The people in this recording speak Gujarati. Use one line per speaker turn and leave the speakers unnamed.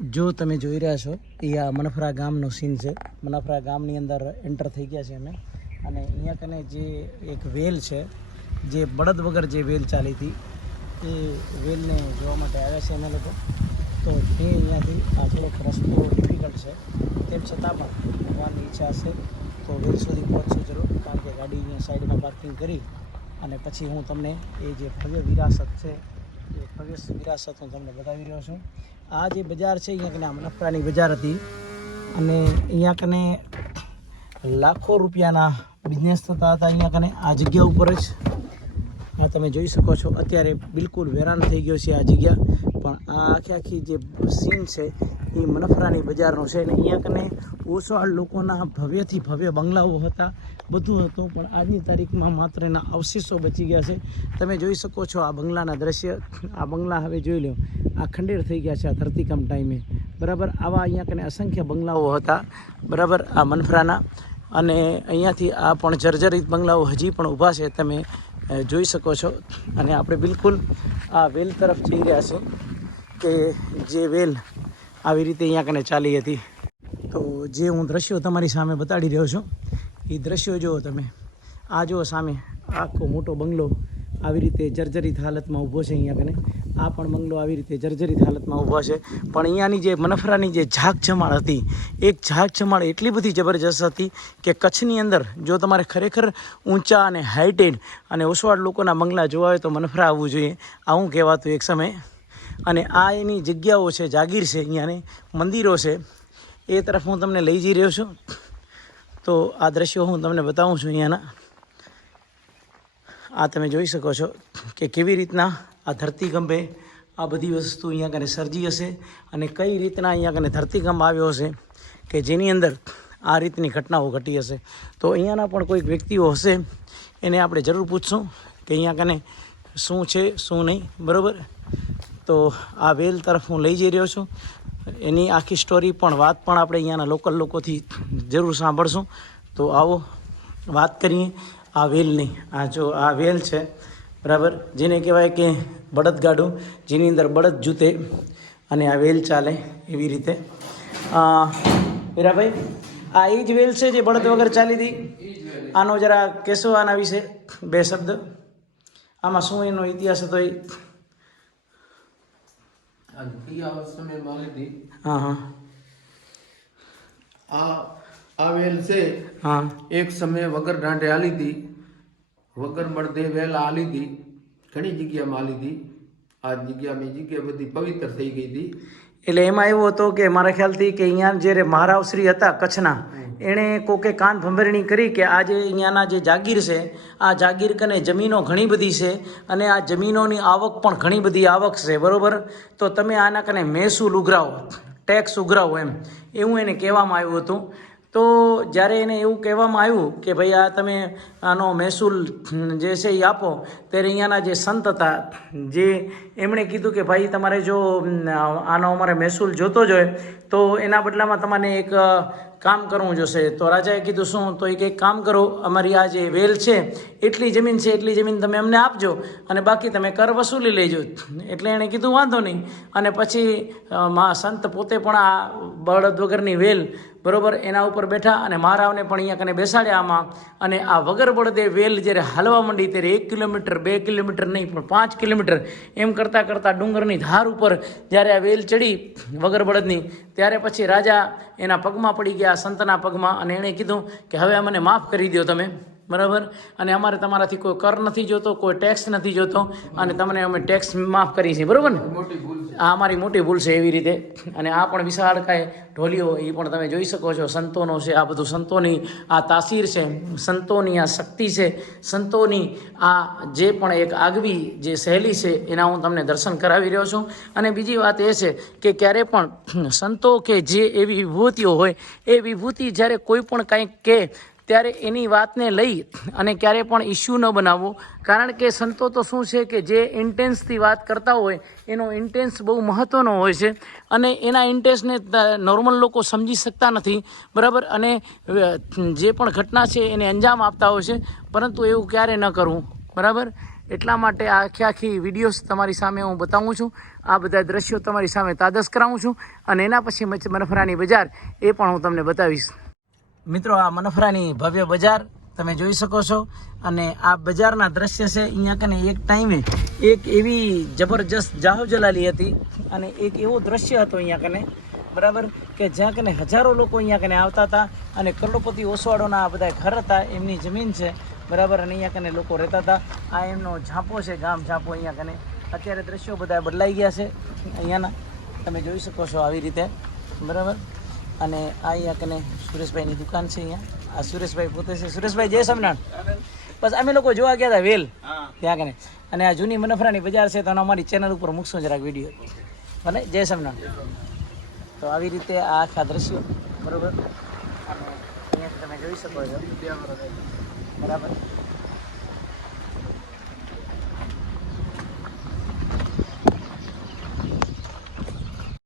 જો તમે જોઈ રહ્યા છો, એ આ મનફરા ગામનો સીન છે. મનફરા ગામની અંદર એન્ટર થઈ ગયા છે અમે. અને અહીંયા કને જે એક વેલ છે, જે બળદ વગર જે વેલ ચાલી હતી, એ વેલને જોવા માટે આવ્યા છે અમે લોકો. તો તે અહીંયાથી આ થોડોક રસ્તો ડિફિકલ્ટ છે. તેમ છતાં પણ ભગવાનની ઈચ્છા હશે તો વેલ સુધી પહોંચશું જરૂર, કારણ કે ગાડી અહીંયા સાઈડમાં પાર્કિંગ કરી અને પછી હું તમને એ જે ભવ્ય વિરાસત છે, એ ભવ્ય વિરાસત હું તમને બતાવી રહ્યો છું. આ જે બજાર છે, અહીંયા કને આમ મનફરાની બજાર હતી. અને અહીંયા કને લાખો રૂપિયાના બિઝનેસ થતા હતા. અહીંયા કને આ જગ્યા ઉપર જ આ તમે જોઈ શકો છો. અત્યારે બિલકુલ વેરાન થઈ ગયો છે આ જગ્યા. પણ આ આખી આખી જે સીન છે, એ મનફરાની બજારનો છે અને અહીંયા કને ઓસવાળ લોકોના ભવ્યથી ભવ્ય બંગલાઓ હતા, બધું હતું, પણ આજની તારીખમાં માત્ર એના અવશેષો બચી ગયા છે. તમે જોઈ શકો છો આ બંગલાના દ્રશ્ય, આ બંગલા હવે જોઈ લો આ ખંડેર થઈ ગયા છે આ ધરતીકંપ ટાઈમે. બરાબર આવા અહીંયા કને અસંખ્ય બંગલાઓ હતા, બરાબર આ મનફરાના. અને અહીંયાથી આ પણ જર્જરિત બંગલાઓ હજી પણ ઊભા છે, તમે જોઈ શકો છો. અને આપણે બિલકુલ આ વેલ તરફ જઈ રહ્યા છે કે જે વેલ આવી રીતે અહીંયા કને ચાલી હતી. તો જે હું દ્રશ્યો તમારી સામે બતાડી રહ્યો છું, એ દ્રશ્યો જુઓ તમે. આ જુઓ સામે, આખો મોટો બંગલો આવી રીતે જર્જરિત હાલતમાં ઊભો છે અહીંયા કને. આ પણ બંગલો આવી રીતે જર્જરિત હાલતમાં ઊભો છે. પણ અહીંયાની જે મનફરાની જે ઝાક જમાળ હતી, એક ઝાક જમાળ એટલી બધી જબરજસ્ત હતી કે કચ્છની અંદર જો તમારે ખરેખર ઊંચા અને હાઇટેડ અને ઓસવાડ લોકોના બંગલા જોવા હોય તો મનફરા આવવું જોઈએ. આવું કહેવાતું એક સમય અને આ એની જગ્યાઓ છે, જાગીર છે અહીંયાની, મંદિરો છે. એ તરફ હું તમને લઈ જઈ રહ્યો છું. તો આ દ્રશ્યો હું તમને બતાવું છું અહીંયાના. આ તમે જોઈ શકો છો કે કેવી રીતના આ ધરતીકંપે આ બધી વસ્તુ અહીંયા કને સર્જી હશે અને કઈ રીતના અહીંયા કને ધરતીકંપ આવ્યો હશે કે જેની અંદર આ રીતની ઘટનાઓ ઘટી હશે. તો અહીંયાના પણ કોઈક વ્યક્તિઓ હશે એને આપણે જરૂર પૂછશું કે અહીંયા કને શું છે, શું નહીં, બરાબર? તો આ વેલ તરફ હું લઈ જઈ રહ્યો છું. એની આખી સ્ટોરી પણ વાત પણ આપણે અહીંયાના લોકલ લોકોથી જરૂર સાંભળશું. તો આવો વાત કરીએ આ વેલની. આ જો આ વેલ છે, બરાબર? જેને કહેવાય કે બળદગાડું, જેની અંદર બળદ જૂતે અને આ વેલ ચાલે એવી રીતે. મીરાભાઈ, આ એ જ વેલ છે જે બળદ વગર ચાલી હતી? આનો જરા કહેશો આના વિશે બે શબ્દ? આમાં શું એનો ઇતિહાસ હતો એ?
ક્રિયા સમયમાં લીધી
હા હા
આ આ વેલ છે
હા
એક સમયે વગર દાંડે આલી હતી વગર મળદે વેલ આલી હતી ઘણી જગ્યામાં આલી હતી આ જગ્યા મેં જગ્યા બધી પવિત્ર થઈ ગઈ હતી.
એટલે એમાં એવું હતું કે મારા ખ્યાલથી કે અહીંયા જ્યારે મહારાવશ્રી હતા કચ્છના એણે કોકે કાન ભંભરણી કરી કે આ જે અહીંયાના જે જાગીર છે આ જાગીર કને જમીનો ઘણી બધી છે અને આ જમીનોની આવક પણ ઘણી બધી આવક છે બરાબર? તો તમે આના કને મહેસૂલ ઉઘરાવો ટેક્સ ઉઘરાવો એમ. એવું એને કહેવામાં આવ્યું હતું. તો જ્યારે એને એવું કહેવામાં આવ્યું કે ભાઈ આ તમે આનો મહેસૂલ જે છે એ આપો, ત્યારે અહીંયાના જે સંત હતા, જે એમણે કીધું કે ભાઈ તમારે જો આનો અમારે મહેસૂલ જોતો જ હોય, તો એના બદલામાં તમારે એક કામ કરવું જોશે. તો રાજાએ કીધું, શું? તો એક એક કામ કરો, અમારી આ જે વેલ છે, એટલી જમીન છે, એટલી જમીન તમે અમને આપજો અને બાકી તમે કર વસૂલી લેજો. એટલે એણે કીધું, વાંધો નહીં. અને પછી મા સંત પોતે પણ આ બળદ વગરની વેલ, બરોબર, એના ઉપર બેઠા અને મહારાવને પણ અહીંયા કને બેસાડ્યા આમાં. અને આ વગર બળદે વેલ જ્યારે હાલવા માંડી ત્યારે એક કિલોમીટર, બે કિલોમીટર નહીં, પણ પાંચ કિલોમીટર એમ કરતાં કરતાં ડુંગરની ધાર ઉપર જ્યારે આ વેલ ચડી વગર બળદની, ત્યારે પછી રાજા એના પગમાં પડી ગયા સંતના પગમાં અને એણે કીધું કે હવે મને માફ કરી દો તમે. બરાબર? અને અમારે તમારાથી કોઈ કર નથી જોતો કોઈ ટેક્સ નથી જોતો અને તમને અમે ટેક્સ માફ કરી છે બરાબર ને? આ અમારી મોટી ભૂલ છે એવી રીતે. અને આ પણ વિશાળકાય ઢોલીઓ એ પણ તમે જોઈ શકો છો સંતોનો છે આ બધું સંતોની આ તાસીર છે સંતોની આ શક્તિ છે સંતોની આ જે પણ એક આગવી જે શૈલી છે એના હું તમને દર્શન કરાવી રહ્યો છું. અને બીજી વાત એ છે કે ક્યારે પણ સંતો કે જે એવી વિભૂતિઓ હોય એ વિભૂતિ જ્યારે કોઈ પણ કંઈક કહે ત્યારે એની વાતને લઈ અને ક્યારે પણ ઇસ્યુ ન બનાવવો. કારણ કે સંતો તો શું છે કે જે ઇન્ટેન્સથી વાત કરતા હોય, એનો ઇન્ટેન્સ બહુ મહત્ત્વનો હોય છે. અને એના ઇન્ટેન્સને નોર્મલ લોકો સમજી શકતા નથી. બરાબર? અને જે પણ ઘટના છે એને અંજામ આપતા હોય છે. પરંતુ એવું ક્યારે ન કરવું. બરાબર? એટલા માટે આખી આખી વિડીયોઝ તમારી સામે હું બતાવું છું. આ બધા દ્રશ્યો તમારી સામે તાદસ કરાવું છું. અને એના પછી મનફરાની બજાર એ પણ હું તમને બતાવીશ. મિત્રો, આ મનફરાની ભવ્ય બજાર તમે જોઈ શકો છો. અને આ બજારના દ્રશ્ય છે, અહીંયા કને એક ટાઈમે એક એવી જબરજસ્ત જાહોજલાલી હતી અને એક એવો દ્રશ્ય હતો અહીંયા કને. બરાબર? કે જ્યાં કને હજારો લોકો અહીંયા કને આવતા હતા અને કરોડપતિ ઓસવાડોના આ બધા ઘર હતા, એમની જમીન છે. બરાબર? અને અહીંયા કને લોકો રહેતા હતા. આ એમનો ઝાંપો છે, ગામ ઝાંપો અહીંયા કને. અત્યારે દ્રશ્યો બધા બદલાઈ ગયા છે. અહીંયાના તમે જોઈ શકો છો આવી રીતે. બરાબર? અને આ અહીંયા કને સુરેશભાઈની દુકાન છે અહીંયા. આ સુરેશભાઈ પોતે છે. સુરેશભાઈ, જય સ્વામિનારાયણ. બસ અમે લોકો જોવા ગયા હતા વેલ, ત્યાં કને અને આ જૂની મનફરાની બજાર છે, તો અમારી ચેનલ ઉપર મૂકશો જરાક વીડિયો ભલે જય સ્વામિનારાયણ. તો આવી રીતે આ આખા દ્રશ્યો. બરાબર? અને અહીંયા તમે જોઈ શકો છો. બરાબર?